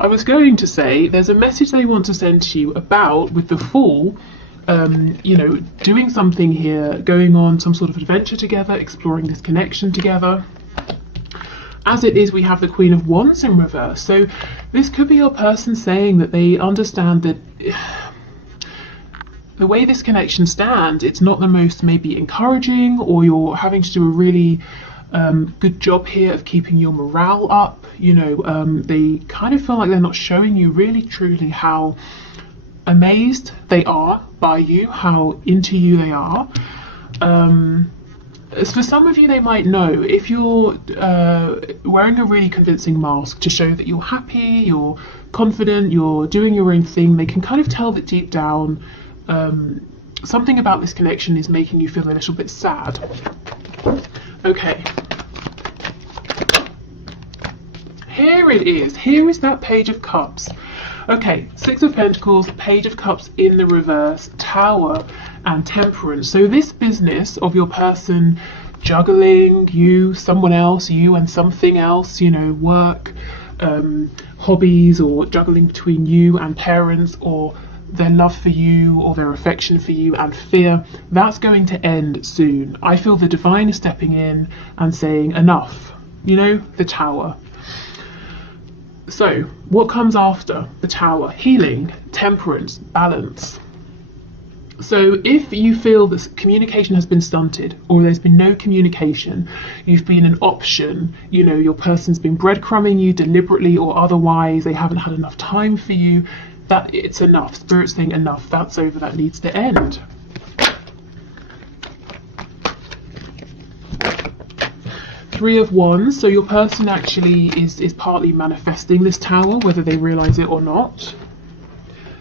I was going to say there's a message they want to send to you about with the Fool. You know, doing something here, going on some sort of adventure together, exploring this connection together. As it is, we have the Queen of Wands in reverse. So this could be your person saying that they understand that the way this connection stands, it's not the most maybe encouraging, or you're having to do a really good job here of keeping your morale up. You know, they kind of feel like they're not showing you really truly how amazed they are by you, how into you they are. As for some of you, they might know if you're wearing a really convincing mask to show that you're happy, you're confident, you're doing your own thing. They can kind of tell that deep down something about this connection is making you feel a little bit sad. Okay. Here it is. Here is that Page of Cups. Okay, Six of Pentacles, Page of Cups in the reverse, Tower and Temperance. So this business of your person juggling you, someone else, you and something else, you know, work, hobbies, or juggling between you and parents, or their love for you, or their affection for you and fear, that's going to end soon. I feel the divine is stepping in and saying enough, you know, the Tower. So what comes after the Tower? Healing, temperance, balance. So if you feel that communication has been stunted, or there's been no communication, you've been an option, you know, your person's been breadcrumbing you deliberately or otherwise, they haven't had enough time for you, that it's enough. Spirit's saying enough, that's over, that needs to end. Three of Wands, so your person actually is partly manifesting this Tower, whether they realize it or not.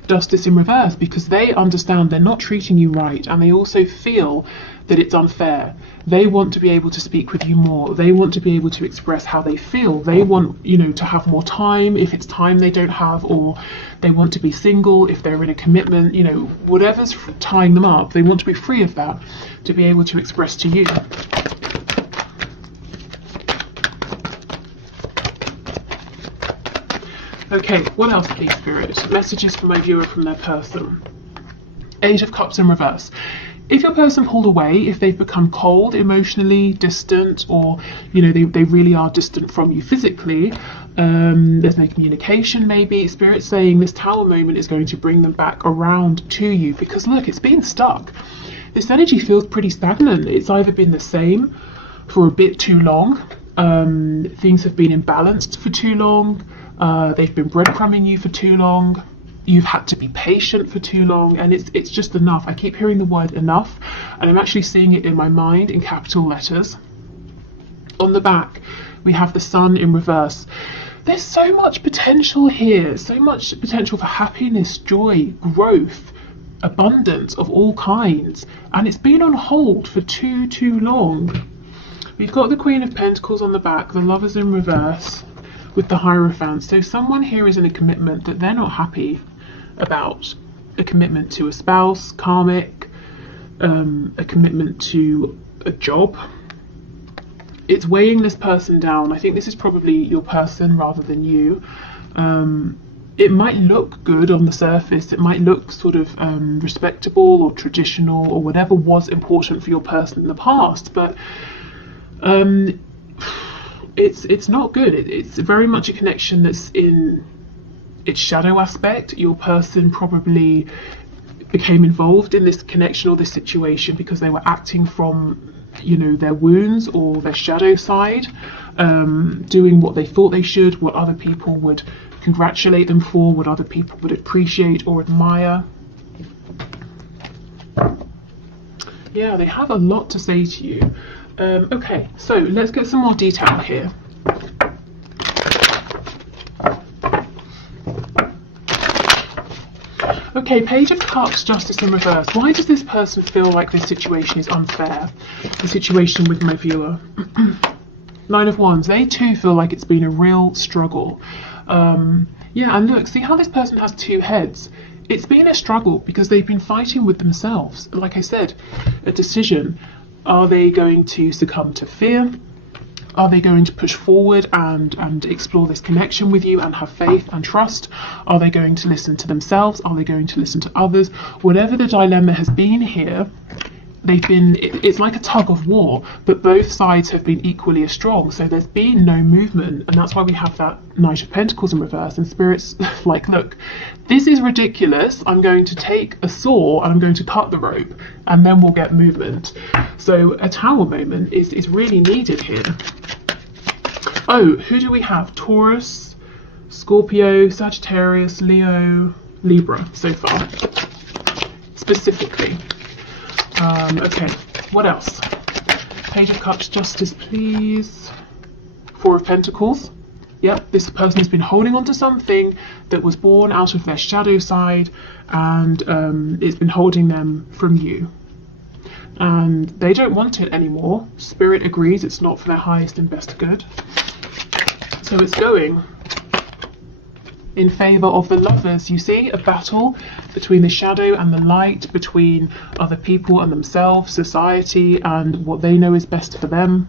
Justice in reverse, because they understand they're not treating you right, and they also feel that it's unfair. They want to be able to speak with you more. They want to be able to express how they feel. They want, you know, to have more time if it's time they don't have, or they want to be single if they're in a commitment, you know, whatever's tying them up, they want to be free of that to be able to express to you. Okay, what else, please, Spirit? Messages from my viewer from their person. Eight of Cups in reverse. If your person pulled away, if they've become cold, emotionally distant, or, you know, they really are distant from you physically, there's no communication maybe, Spirit's saying this Tower moment is going to bring them back around to you, because look, it's been stuck. This energy feels pretty stagnant. It's either been the same for a bit too long, things have been imbalanced for too long, they've been breadcrumbing you for too long, you've had to be patient for too long, and it's just enough. I keep hearing the word enough, and I'm actually seeing it in my mind in capital letters. On the back, we have the Sun in reverse. There's so much potential here, so much potential for happiness, joy, growth, abundance of all kinds, and it's been on hold for too long. We've got the Queen of Pentacles on the back, the Lovers in reverse, with the Hierophant. So someone here is in a commitment that they're not happy about. A commitment to a spouse, karmic, a commitment to a job. It's weighing this person down. I think this is probably your person rather than you. It might look good on the surface. It might look sort of respectable or traditional or whatever was important for your person in the past, but it's not good. It's very much a connection that's in its shadow aspect. Your person probably became involved in this connection or this situation because they were acting from, you know, their wounds or their shadow side, doing what they thought they should, what other people would congratulate them for, what other people would appreciate or admire. Yeah, they have a lot to say to you. Okay, so let's get some more detail here. Okay, Page of Cups, Justice in reverse. Why does this person feel like this situation is unfair? The situation with my viewer. Nine of Wands. They too feel like it's been a real struggle. Yeah, and look, see how this person has two heads. It's been a struggle because they've been fighting with themselves. Like I said, a decision. Are they going to succumb to fear? Are they going to push forward and explore this connection with you and have faith and trust? Are they going to listen to themselves? Are they going to listen to others? Whatever the dilemma has been here, it's like a tug of war, but both sides have been equally as strong. So there's been no movement, and that's why we have that Knight of Pentacles in reverse, and Spirit's like, look, this is ridiculous. I'm going to take a saw and I'm going to cut the rope, and then we'll get movement. So a Tower moment is really needed here. Oh, who do we have? Taurus, Scorpio, Sagittarius, Leo, Libra so far, specifically. Okay, what else? Page of Cups, Justice, please. Four of Pentacles. Yep, this person has been holding on to something that was born out of their shadow side, and it's been holding them from you. And they don't want it anymore. Spirit agrees it's not for their highest and best good. So it's going in favour of the Lovers. You see, a battle between the shadow and the light, between other people and themselves, society, and what they know is best for them.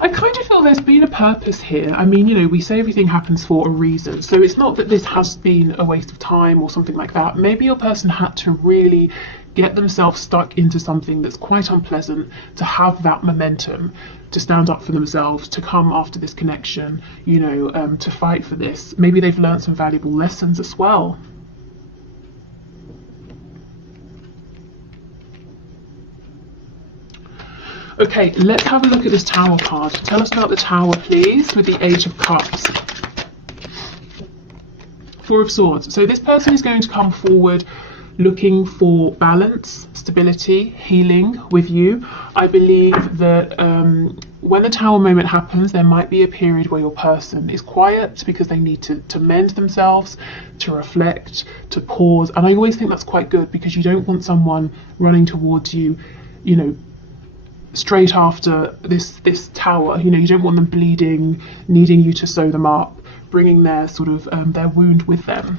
I kind of feel there's been a purpose here. I mean, you know, we say everything happens for a reason, so it's not that this has been a waste of time or something like that. Maybe your person had to really get themselves stuck into something that's quite unpleasant, to have that momentum, to stand up for themselves, to come after this connection, you know, to fight for this. Maybe they've learned some valuable lessons as well. Okay, let's have a look at this Tower card. Tell us about the Tower, please, with the Age of Cups. Four of Swords. So this person is going to come forward looking for balance, stability, healing with you. I believe that when the Tower moment happens, there might be a period where your person is quiet because they need to mend themselves, to reflect, to pause. And I always think that's quite good, because you don't want someone running towards you, you know, straight after this Tower. You know, you don't want them bleeding, needing you to sew them up, bringing their sort of their wound with them.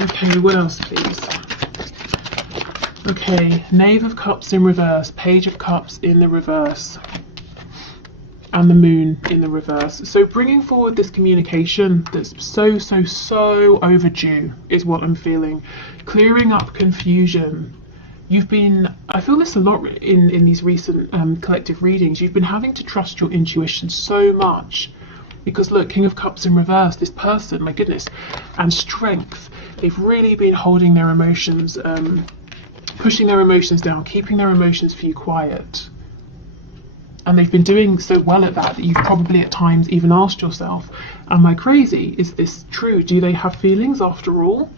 Okay, what else, please? Okay, Knave of Cups in reverse, Page of Cups in the reverse, and the Moon in the reverse. So bringing forward this communication that's so overdue is what I'm feeling. Clearing up confusion. You've been, I feel this a lot in these recent collective readings, you've been having to trust your intuition so much. Because look, King of Cups in reverse, this person, my goodness, and strength. They've really been holding their emotions, pushing their emotions down, keeping their emotions for you quiet. And they've been doing so well at that you've probably at times even asked yourself, am I crazy? Is this true? Do they have feelings after all?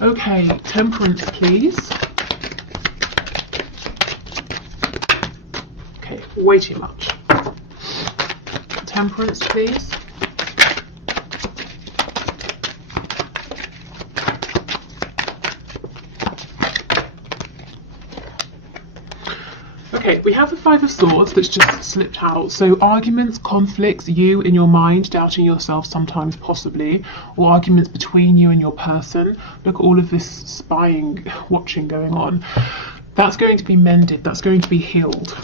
Okay, Temperance, please. Okay, way too much. Temperance, please. Okay, we have the Five of Swords that's just slipped out. So arguments, conflicts, you in your mind, doubting yourself sometimes possibly, or arguments between you and your person. Look at all of this spying, watching going on. That's going to be mended, that's going to be healed.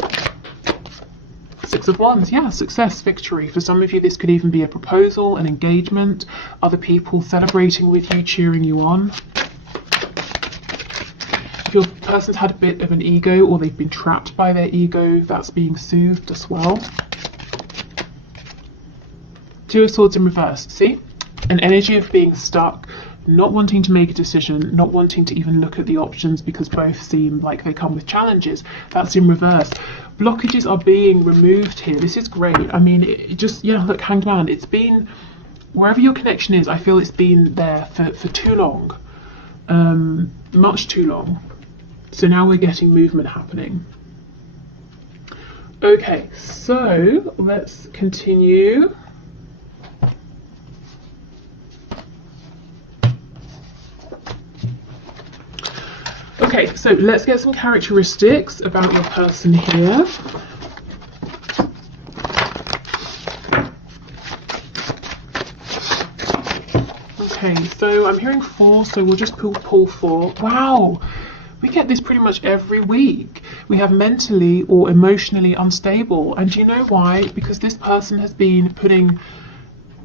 Six of Wands, yeah, success, victory. For some of you, this could even be a proposal, an engagement, other people celebrating with you, cheering you on. If your person's had a bit of an ego, or they've been trapped by their ego, that's being soothed as well. Two of Swords in reverse, see? An energy of being stuck, not wanting to make a decision, not wanting to even look at the options because both seem like they come with challenges. That's in reverse. Blockages are being removed here. This is great. I mean, it just, yeah, look, Hanged Man, it's been, wherever your connection is, I feel it's been there for too long. Much too long. So now we're getting movement happening. Okay, so let's continue. Okay, so let's get some characteristics about your person here. Okay, so I'm hearing 4, so we'll just pull 4. Wow, We get this pretty much every week. We have mentally or emotionally unstable. And do you know why? Because this person has been putting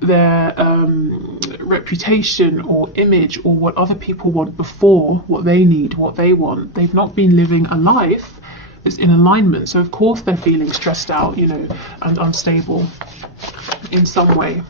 their reputation or image or what other people want before what they need, what they want. They've not been living a life that's in alignment. So of course they're feeling stressed out, you know, and unstable in some way.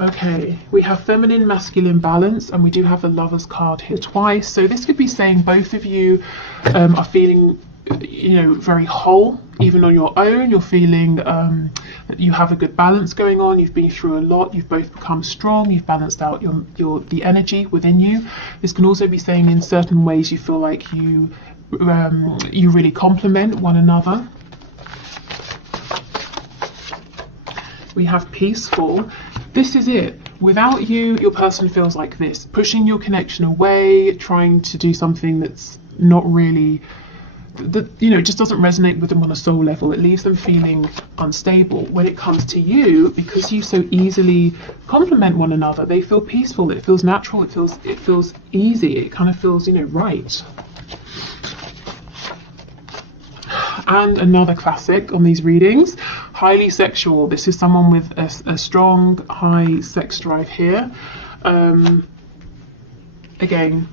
Okay, we have feminine, masculine balance, and we do have the Lovers card here twice. So this could be saying both of you are feeling, you know, very whole, even on your own. You're feeling that you have a good balance going on. You've been through a lot. You've both become strong. You've balanced out the energy within you. This can also be saying in certain ways you feel like you really complement one another. We have peaceful. This is it. Without you, your person feels like this, pushing your connection away, trying to do something that's not really, you know, it just doesn't resonate with them on a soul level. It leaves them feeling unstable. When it comes to you, because you so easily complement one another, they feel peaceful. It feels natural. It feels easy. It kind of feels, you know, right. And another classic on these readings, highly sexual. This is someone with a strong, high sex drive here. Again,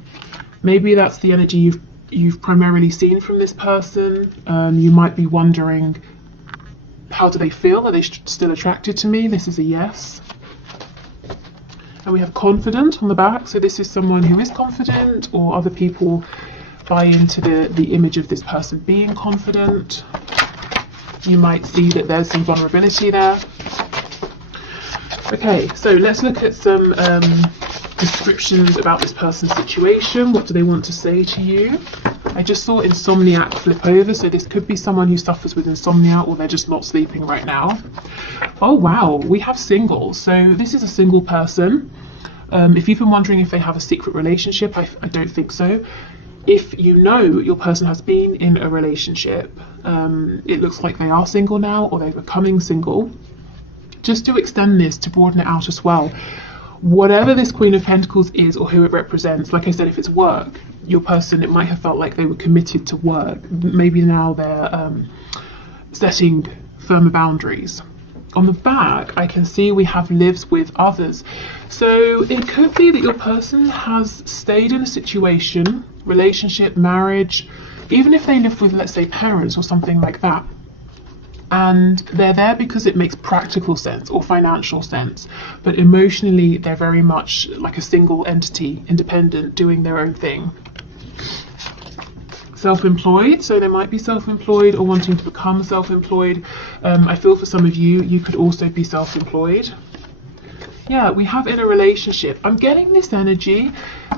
maybe that's the energy you've primarily seen from this person. You might be wondering, how do they feel? Are they still attracted to me? This is a yes. And we have confident on the back. So this is someone who is confident, or other people buy into the image of this person being confident. You might see that there's some vulnerability there. Okay, so let's look at some descriptions about this person's situation. What do they want to say to you? I just saw insomniac flip over, so this could be someone who suffers with insomnia, or they're just not sleeping right now. Oh wow, we have single. So this is a single person. If you've been wondering if they have a secret relationship, I don't think so. If you know your person has been in a relationship, it looks like they are single now, or they're becoming single. Just to extend this, to broaden it out as well, whatever this Queen of Pentacles is, or who it represents, like I said, if it's work, your person, it might have felt like they were committed to work. Maybe now they're setting firmer boundaries. On the back, I can see we have lives with others. So it could be that your person has stayed in a situation, relationship, marriage, even if they live with, let's say, parents or something like that, and they're there because it makes practical sense or financial sense, but emotionally they're very much like a single entity, independent, doing their own thing. Self-employed, so they might be self-employed or wanting to become self-employed. I feel for some of you, you could also be self-employed. Yeah, we have in a relationship. I'm getting this energy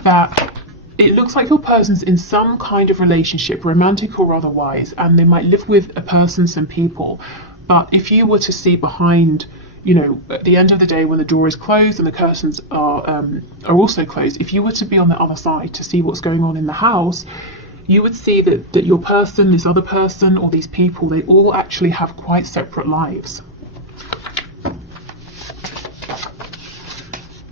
that it looks like your person's in some kind of relationship, romantic or otherwise, and they might live with a person, some people. But if you were to see behind, you know, at the end of the day when the door is closed and the curtains are also closed, if you were to be on the other side to see what's going on in the house, you would see that your person, this other person, or these people, they all actually have quite separate lives.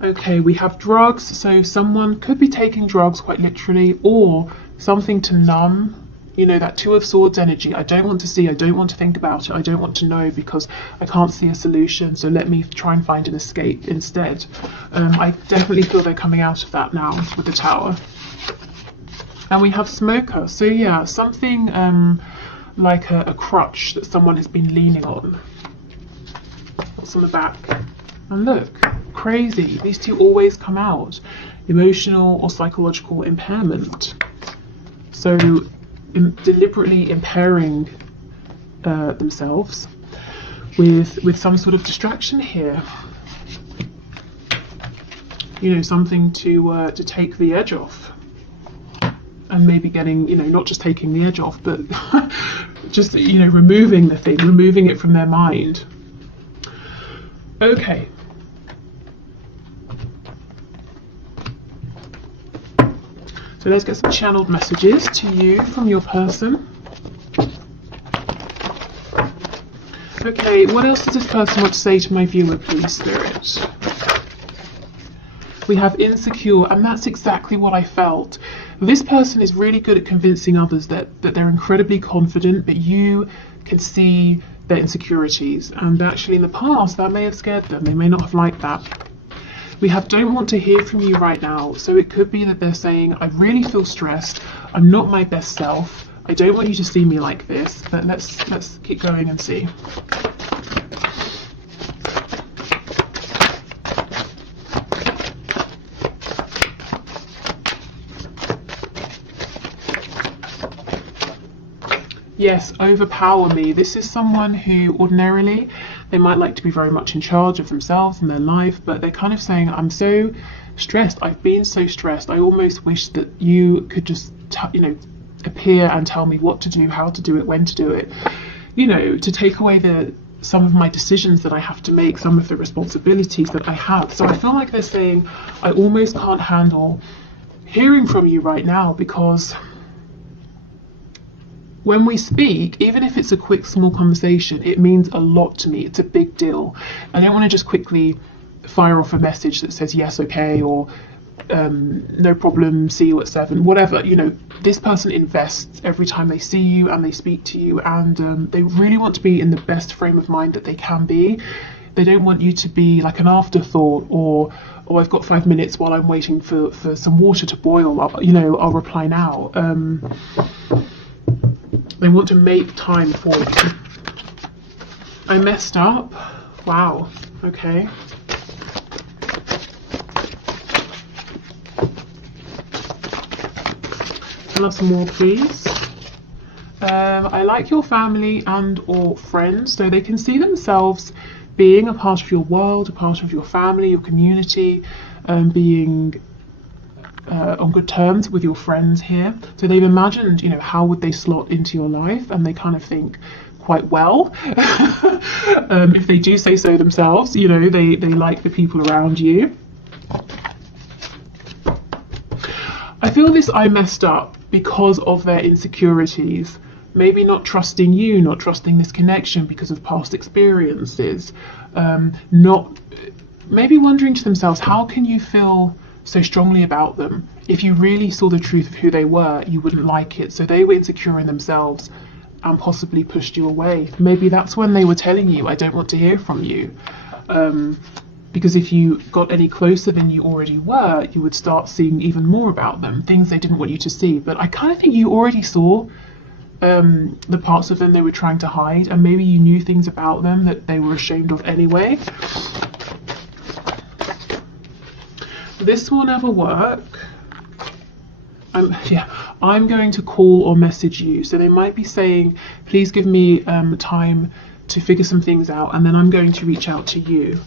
Okay, we have drugs, so someone could be taking drugs quite literally, or something to numb, you know, that Two of Swords energy. I don't want to see, I don't want to think about it, I don't want to know because I can't see a solution, so let me try and find an escape instead. I definitely feel they're coming out of that now with the Tower. And we have smoker, so yeah, something like a crutch that someone has been leaning on. What's on the back? And look, crazy, these two always come out. Emotional or psychological impairment. So deliberately impairing themselves with some sort of distraction here. You know, something to take the edge off. And maybe getting, you know, not just taking the edge off, but just, you know, removing the thing, removing it from their mind. Okay. So let's get some channeled messages to you from your person. Okay, what else does this person want to say to my viewer, please, Spirit? We have insecure, and that's exactly what I felt. This person is really good at convincing others that they're incredibly confident, but you can see their insecurities, and actually in the past that may have scared them. They may not have liked that. We have don't want to hear from you right now, so it could be that they're saying, I really feel stressed, I'm not my best self, I don't want you to see me like this. But let's keep going and see. Yes, overpower me. This is someone who ordinarily, they might like to be very much in charge of themselves and their life, but they're kind of saying, I'm so stressed, I've been so stressed, I almost wish that you could just, appear and tell me what to do, how to do it, when to do it, to take away some of my decisions that I have to make, some of the responsibilities that I have. So I feel like they're saying, I almost can't handle hearing from you right now, because when we speak, even if it's a quick, small conversation, it means a lot to me. It's a big deal. I don't want to just quickly fire off a message that says yes, okay, or no problem, see you at 7, whatever. This person invests every time they see you and they speak to you, and they really want to be in the best frame of mind that they can be. They don't want you to be like an afterthought, or I've got 5 minutes while I'm waiting for some water to boil, I'll reply now. They want to make time for you. I messed up. Wow. Okay. Tell us more, please. I like your family and or friends. So they can see themselves being a part of your world, a part of your family, your community, being on good terms with your friends here. So they've imagined, how would they slot into your life, and they kind of think quite well. If they do say so themselves, they like the people around you. I feel this I messed up because of their insecurities. Maybe not trusting you, not trusting this connection because of past experiences. Maybe wondering to themselves, how can you feel so strongly about them? If you really saw the truth of who they were, you wouldn't like it. So they were insecure in themselves and possibly pushed you away. Maybe that's when they were telling you, I don't want to hear from you. Because if you got any closer than you already were, you would start seeing even more about them, things they didn't want you to see. But I kind of think you already saw the parts of them they were trying to hide, and maybe you knew things about them that they were ashamed of anyway. This will never work. I'm going to call or message you. So they might be saying, please give me time to figure some things out, and then I'm going to reach out to you.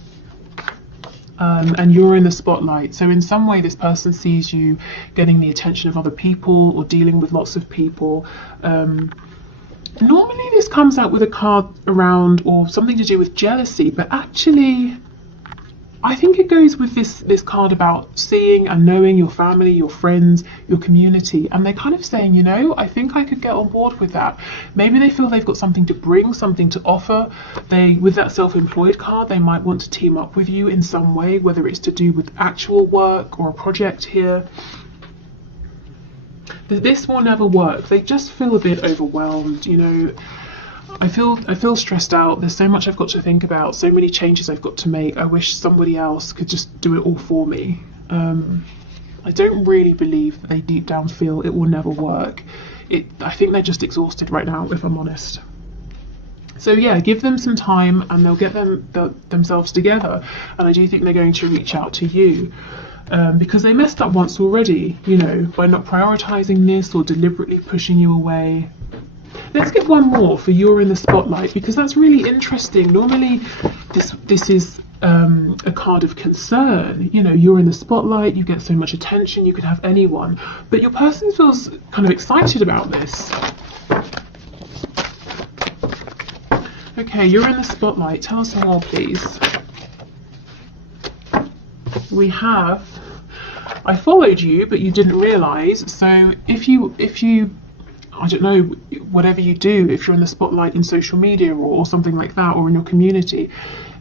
And you're in the spotlight. So in some way this person sees you getting the attention of other people or dealing with lots of people. Normally this comes out with a card around or something to do with jealousy, but actually I think it goes with this card about seeing and knowing your family, your friends, your community, and they're kind of saying, I think I could get on board with that. Maybe they feel they've got something to bring, something to offer. With that self-employed card, they might want to team up with you in some way, whether it's to do with actual work or a project here. This will never work. They just feel a bit overwhelmed, I feel stressed out. There's so much I've got to think about, so many changes I've got to make. I wish somebody else could just do it all for me. I don't really believe that they deep down feel it will never work. I think they're just exhausted right now, if I'm honest. So yeah, give them some time and they'll get themselves together. And I do think they're going to reach out to you. Because they messed up once already, by not prioritizing this or deliberately pushing you away. Let's get one more for you're in the spotlight, because that's really interesting. Normally this is a card of concern. You're in the spotlight, you get so much attention, you could have anyone, but your person feels kind of excited about this. Okay, you're in the spotlight. Tell us more, please. We have, I followed you, but you didn't realize. So if you I don't know, whatever you do, if you're in the spotlight in social media or something like that, or in your community,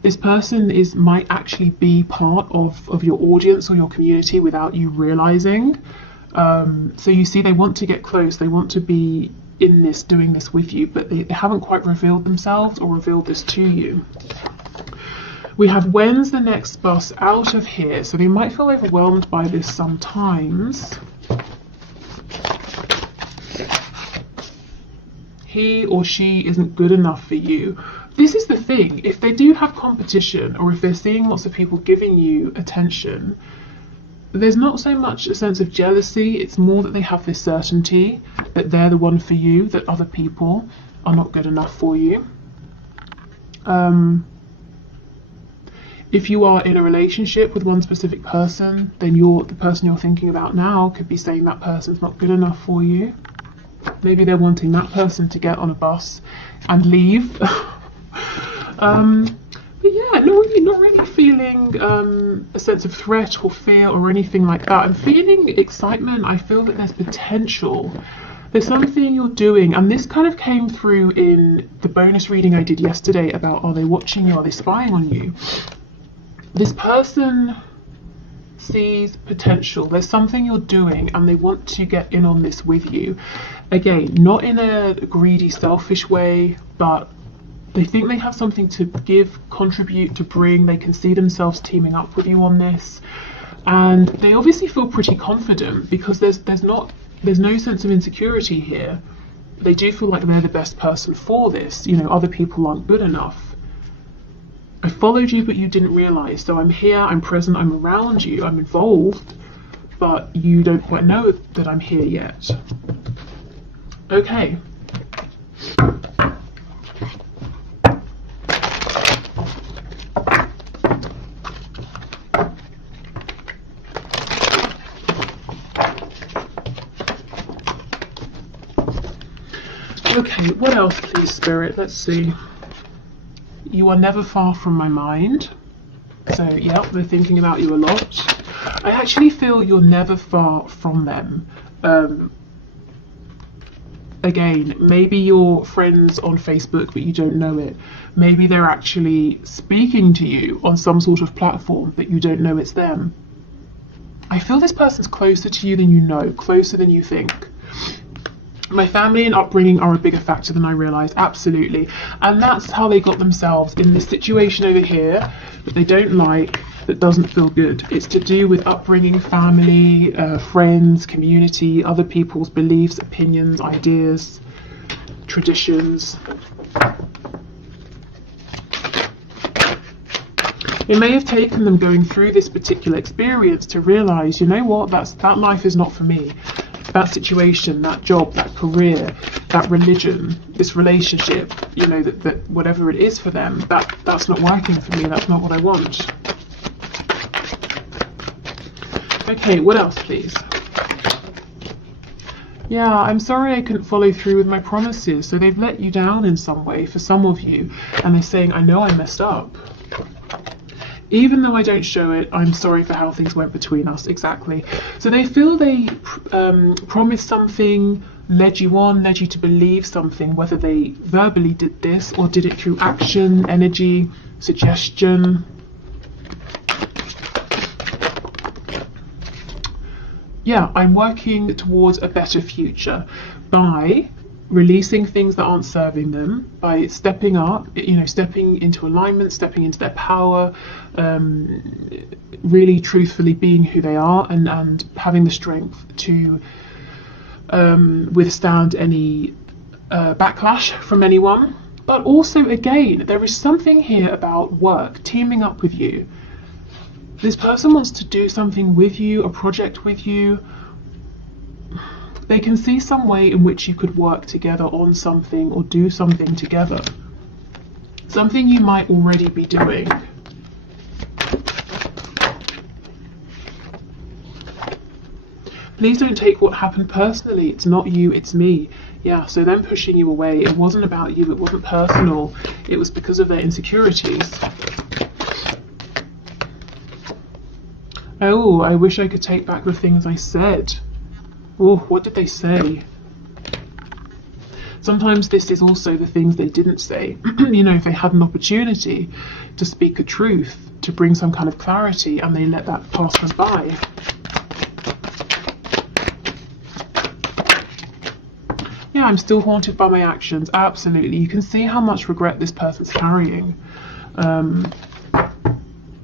this person might actually be part of your audience or your community without you realizing. So you see, they want to get close, they want to be in this, doing this with you, but they haven't quite revealed themselves or revealed this to you. We have, when's the next bus out of here? So they might feel overwhelmed by this sometimes. He or she isn't good enough for you. This is the thing, if they do have competition, or if they're seeing lots of people giving you attention, there's not so much a sense of jealousy, it's more that they have this certainty that they're the one for you, that other people are not good enough for you. If you are in a relationship with one specific person, then the person you're thinking about now could be saying that person's not good enough for you. Maybe they're wanting that person to get on a bus and leave. But yeah, not really feeling a sense of threat or fear or anything like that. I'm feeling excitement. I feel that there's potential. There's something you're doing, and this kind of came through in the bonus reading I did yesterday about, are they watching you, are they spying on you? This person sees potential. There's something you're doing and they want to get in on this with you. Again, not in a greedy, selfish way, but they think they have something to give, contribute, to bring. They can see themselves teaming up with you on this. And they obviously feel pretty confident because there's no sense of insecurity here. They do feel like they're the best person for this. You know, other people aren't good enough. I followed you, but you didn't realise. So I'm here, I'm present, I'm around you, I'm involved, but you don't quite know that I'm here yet. Okay. Okay, what else, please, Spirit? Let's see. You are never far from my mind. So, yeah, they're thinking about you a lot. I actually feel you're never far from them. Again, maybe you're friends on Facebook, but you don't know it. Maybe they're actually speaking to you on some sort of platform, but you don't know it's them. I feel this person's closer to you than you know, closer than you think. My family and upbringing are a bigger factor than I realised, absolutely. And that's how they got themselves in this situation over here that they don't like, that doesn't feel good. It's to do with upbringing, family, friends, community, other people's beliefs, opinions, ideas, traditions. It may have taken them going through this particular experience to realise, you know what, that life is not for me. That situation, that job, that career, that religion, this relationship, you know, that whatever it is for them, that's not working for me, that's not what I want. Okay, what else, please? Yeah, I'm sorry I couldn't follow through with my promises. So they've let you down in some way for some of you, and they're saying, I know I messed up. Even though I don't show it, I'm sorry for how things went between us, exactly. So they feel they promised something, led you on, led you to believe something, whether they verbally did this or did it through action, energy, suggestion. Yeah, I'm working towards a better future by releasing things that aren't serving them, by stepping up, you know, stepping into alignment, stepping into their power, really truthfully being who they are, and having the strength to withstand any backlash from anyone. But also, again, there is something here about work, teaming up with you. This person wants to do something with you, a project with you. They can see some way in which you could work together on something or do something together. Something you might already be doing. Please don't take what happened personally. It's not you, it's me. Yeah, so them pushing you away, it wasn't about you, it wasn't personal. It was because of their insecurities. Oh, I wish I could take back the things I said. Oh, what did they say? Sometimes this is also the things they didn't say. You know, if they had an opportunity to speak a truth, to bring some kind of clarity, and they let that pass them by. say I'm still haunted by my actions. Absolutely. You can see how much regret this person's carrying,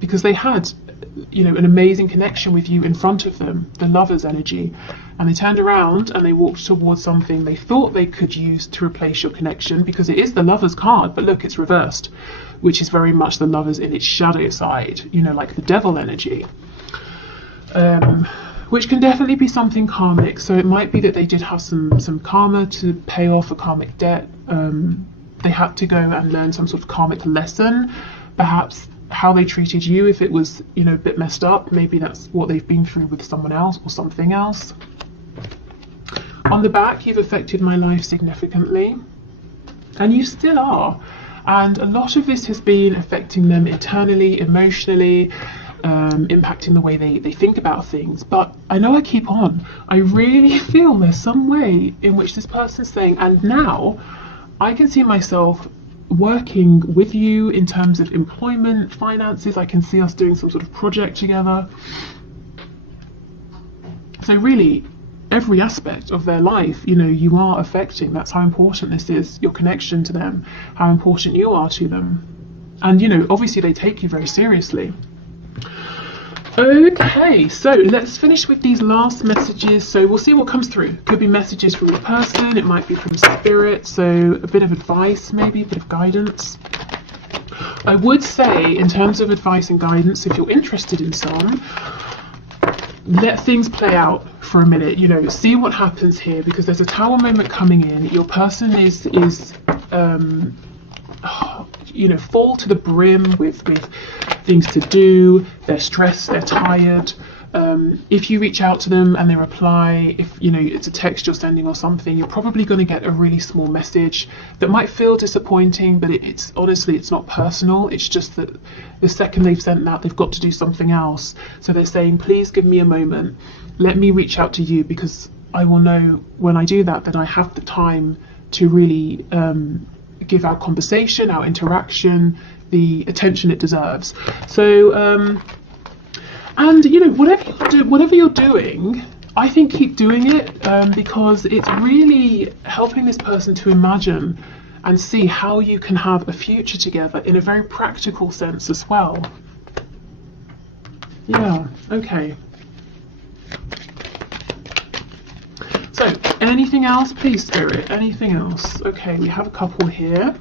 because they had, you know, an amazing connection with you in front of them, the Lover's energy, and they turned around and they walked towards something they thought they could use to replace your connection, because it is the Lover's card, but look, it's reversed, which is very much the Lover's in its shadow side, you know, like the Devil energy, which can definitely be something karmic. So it might be that they did have some karma to pay off a karmic debt. They had to go and learn some sort of karmic lesson, perhaps how they treated you, if it was, you know, a bit messed up, maybe that's what they've been through with someone else or something else. On the back, you've affected my life significantly, and you still are, and a lot of this has been affecting them internally, emotionally, impacting the way they think about things. But I know I keep on, I really feel there's some way in which this person's saying, and now I can see myself working with you in terms of employment, finances. I can see us doing some sort of project together. So really, every aspect of their life, you know, you are affecting. That's how important this is, your connection to them, how important you are to them. And, you know, obviously they take you very seriously. Okay, so let's finish with these last messages. So we'll see what comes through. Could be messages from the person, it might be from spirit, so a bit of advice, maybe a bit of guidance. I would say, in terms of advice and guidance, if you're interested in some, let things play out for a minute, you know, see what happens here, because there's a Tower moment coming in. Your person is you know, full to the brim with things to do, they're stressed, they're tired. If you reach out to them and they reply, if you know it's a text you're sending or something, you're probably going to get a really small message that might feel disappointing, but it's honestly, it's not personal. It's just that the second they've sent that, they've got to do something else. So they're saying, please give me a moment, let me reach out to you, because I will know when I do that I have the time to really give our conversation, our interaction, the attention it deserves. So and you know, whatever you're doing, I think keep doing it, because it's really helping this person to imagine and see how you can have a future together in a very practical sense as well. Yeah, okay. So, anything else, please, Spirit? Anything else? Okay, we have a couple here.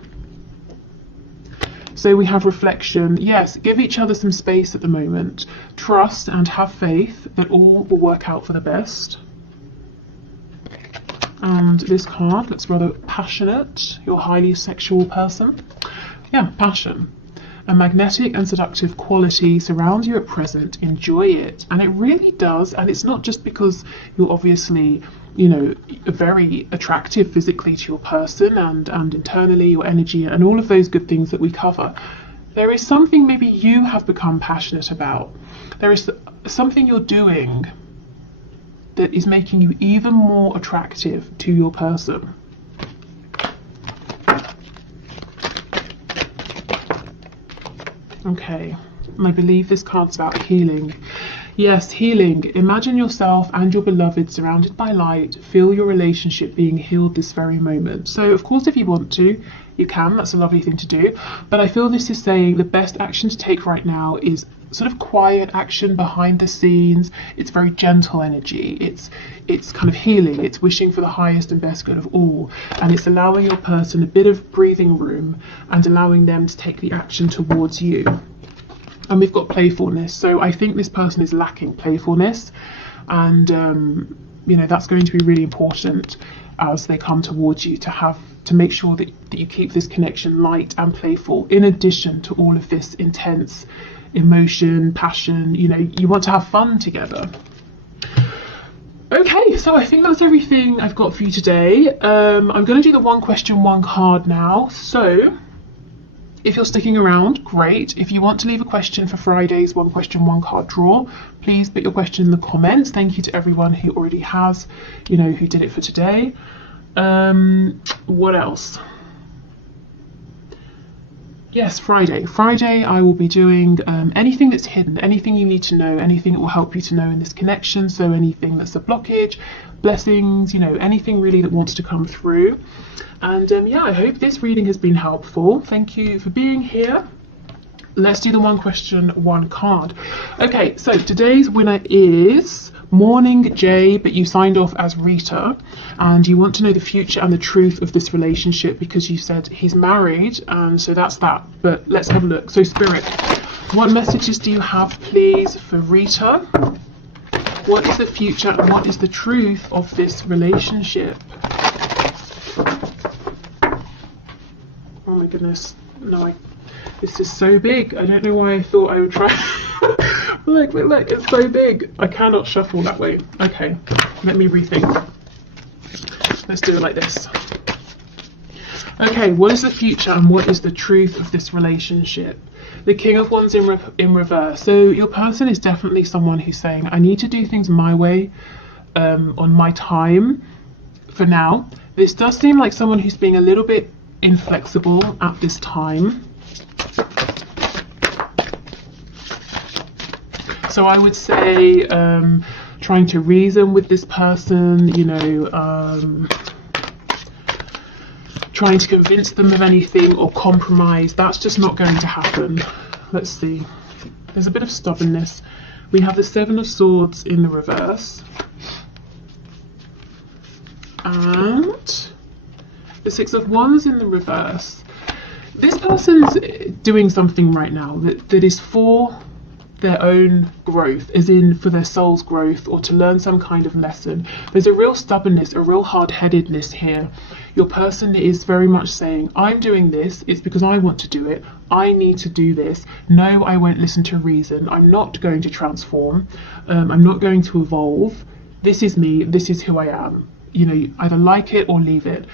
So we have reflection. Yes, give each other some space at the moment. Trust and have faith that all will work out for the best. And this card looks rather passionate. You're a highly sexual person. Yeah, passion. A magnetic and seductive quality surrounds you at present. Enjoy it. And it really does. And it's not just because you're obviously, you know, very attractive physically to your person and internally, your energy and all of those good things that we cover. There is something maybe you have become passionate about. There is something you're doing that is making you even more attractive to your person. Okay, and I believe this card's about healing. Yes, healing. Imagine yourself and your beloved surrounded by light. Feel your relationship being healed this very moment. So, of course, if you want to, you can. That's a lovely thing to do. But I feel this is saying the best action to take right now is sort of quiet action behind the scenes. It's very gentle energy. It's kind of healing. It's wishing for the highest and best good of all. And it's allowing your person a bit of breathing room and allowing them to take the action towards you. And we've got playfulness. So I think this person is lacking playfulness. And, you know, that's going to be really important as they come towards you to make sure that you keep this connection light and playful, in addition to all of this intense emotion, passion. You know, you want to have fun together. Okay, so I think that's everything I've got for you today. I'm going to do the one question, one card now. So if you're sticking around, great. If you want to leave a question for Friday's one question, one card draw, please put your question in the comments. Thank you to everyone who already has, you know, who did it for today. What else? Yes, Friday. Friday I will be doing anything that's hidden, anything you need to know, anything that will help you to know in this connection. So anything that's a blockage, blessings, you know, anything really that wants to come through. And yeah, I hope this reading has been helpful. Thank you for being here. Let's do the one question, one card. Okay, so today's winner is Morning J, but you signed off as Rita, and you want to know the future and the truth of this relationship because you said he's married, and so that's that. But let's have a look. So Spirit, what messages do you have, please, for Rita? What is the future and what is the truth of this relationship? Oh my goodness, no, this is so big. I don't know why I thought I would try. Look, it's so big. I cannot shuffle that way. Okay, let me rethink. Let's do it like this. Okay, what is the future and what is the truth of this relationship? The King of Wands in reverse. So your person is definitely someone who's saying, I need to do things my way, on my time for now. This does seem like someone who's being a little bit inflexible at this time. So I would say trying to reason with this person, you know, trying to convince them of anything or compromise, that's just not going to happen. Let's see. There's a bit of stubbornness. We have the Seven of Swords in the reverse. And the Six of Wands in the reverse. This person's doing something right now that is for their own growth, as in for their soul's growth or to learn some kind of lesson. There's a real stubbornness, a real hard-headedness here. Your person is very much saying, I'm doing this, it's because I want to do it, I need to do this, no, I won't listen to reason, I'm not going to transform, I'm not going to evolve, this is me, this is who I am. You know, either like it or leave it.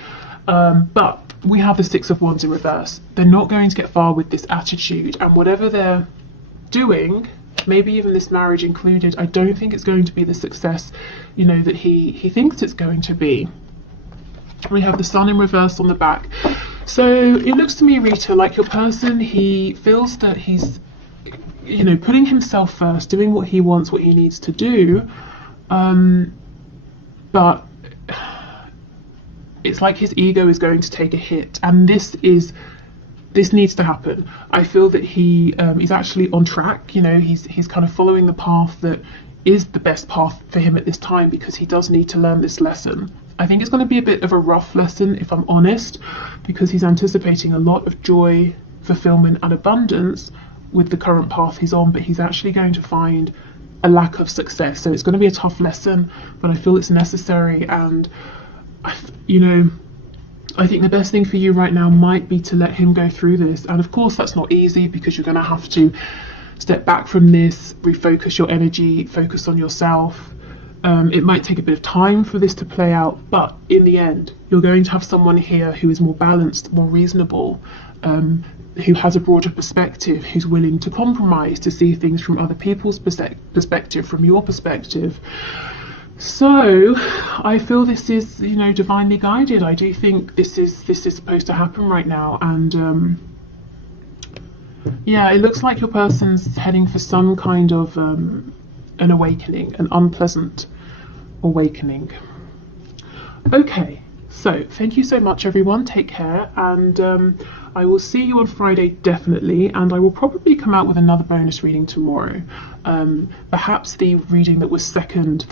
But we have the Six of Wands in reverse. They're not going to get far with this attitude, and whatever they're doing, maybe even this marriage included, I don't think it's going to be the success, you know, that he thinks it's going to be. We have the Sun in reverse on the back. So it looks to me, Rita, like your person, he feels that he's, you know, putting himself first, doing what he wants, what he needs to do, but it's like his ego is going to take a hit, and this needs to happen. I feel that he's actually on track. You know, he's kind of following the path that is the best path for him at this time because he does need to learn this lesson. I think it's going to be a bit of a rough lesson, if I'm honest, because he's anticipating a lot of joy, fulfillment and abundance with the current path he's on, but he's actually going to find a lack of success. So it's going to be a tough lesson, but I feel it's necessary. And you know, I think the best thing for you right now might be to let him go through this. And of course that's not easy because you're going to have to step back from this, refocus your energy, focus on yourself. It might take a bit of time for this to play out, but in the end you're going to have someone here who is more balanced, more reasonable, who has a broader perspective, who's willing to compromise, to see things from other people's perspective, from your perspective. So I feel this is, you know, divinely guided. I do think this is supposed to happen right now, and yeah, it looks like your person's heading for some kind of an awakening, an unpleasant awakening. Okay, so thank you so much everyone, take care, and I will see you on Friday definitely, and I will probably come out with another bonus reading tomorrow. Perhaps the reading that was the second